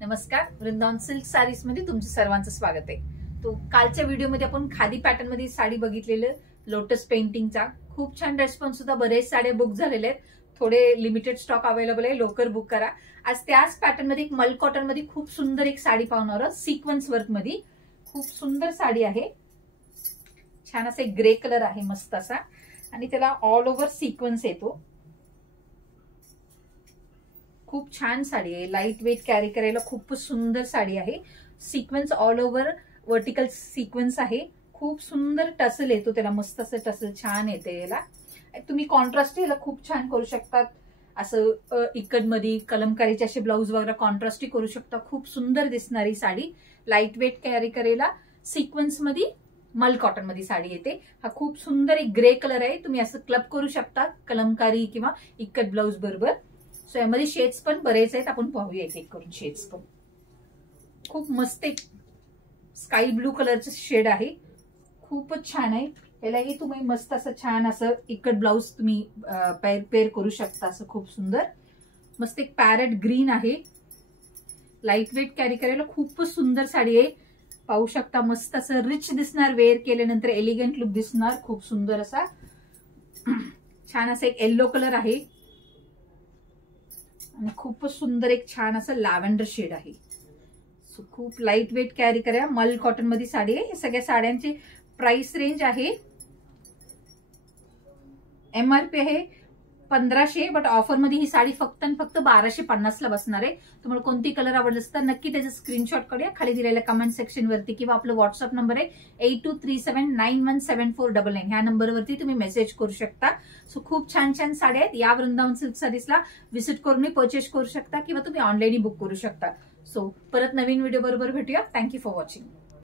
नमस्कार, Vrindavan silk sarees मध्ये तुमचं सर्वांचं स्वागत आहे। तो कालच्या व्हिडिओमध्ये आपण खादी पॅटर्न मध्ये साडी बघितलेलं लोटस पेंटिंगचा खूप छान रिस्पॉन्स होता। बरेच साड्या बुक झालेले आहेत, थोडे लिमिटेड स्टॉक अवेलेबल आहे, लवकर बुक करा। आज त्याच पॅटर्न मध्ये एक मल कॉटन मध्ये खूप सुंदर एक साडी पाहणार आहोत। सिक्वेन्स वर्क मध्ये खूप सुंदर साडी आहे। छान असा एक ग्रे कलर आहे मस्त असा, आणि त्याला ऑल ओव्हर सिक्वेन्स येतो। खूप छान साडी आहे, लाईट वेट कॅरी करायला खूप सुंदर साडी आहे। Sequence all over vertical sequence आहे। खूप सुंदर टसल येतो त्याला, मस्त असं टसल छान येते याला। तुम्ही कॉन्ट्रास्ट याला खूप छान करू शकतात, असं इकड मध्ये कलमकारीचे असे ब्लाउज वगैरे कॉन्ट्रास्टी करू शकता। खूप सुंदर दिसणारी साडी, लाईट वेट कॅरी करायला सिक्वेन्स मध्ये मल कॉटन मध्ये साडी येते। हा खूप सुंदर एक ग्रे कलर आहे, तुम्ही असं क्लब करू शकता कलमकारी किंवा इकड ब्लाउज बरोबर। सो यामध्ये शेड्स पण बरेच आहेत, आपण पाहूया एक एक करून शेड्स पण। खूप मस्त एक स्काई ब्लू कलरचं शेड आहे, खूपच छान आहे। यालाही तुम्ही मस्त असं छान असं इकड ब्लाउज तुम्ही पेअर करू शकता, असं खूप सुंदर मस्त एक पॅरेट ग्रीन आहे। लाईट वेट कॅरी करायला खूपच सुंदर साडी आहे, पाहू शकता। मस्त असं रिच दिसणार, वेअर केल्यानंतर एलिगंट लुक दिसणार, खूप सुंदर असा। छान असा एक येल्लो कलर आहे आणि खूपच सुंदर एक छान असं लॅव्हेंडर शेड आहे। सो खूप लाईट वेट कॅरी करा, मल कॉटन मध्ये साडी आहे। सगळ्या साड्यांची प्राइस रेंज आहे, MRP आहे 1500, बट ऑफर मध्ये ही साडी फक्त 1250 ला बसणार आहे। तुम्हाला कोणती कलर आवडलं तर नक्की त्याचा स्क्रीनशॉट काढूया, खाली दिलेल्या कमेंट सेक्शन वरती, किंवा आपला व्हॉट्सअप नंबर आहे 8237917499, ह्या नंबरवरती तुम्ही मेसेज करू शकता। सो खूप छान छान साड्या आहेत, या वृंदावन सिल्क सारीजला व्हिजिट करून परचेस करू शकता, किंवा तुम्ही ऑनलाईन बुक करू शकता। सो परत नवीन व्हिडिओ बरोबर भेटूया। Thank you for watching.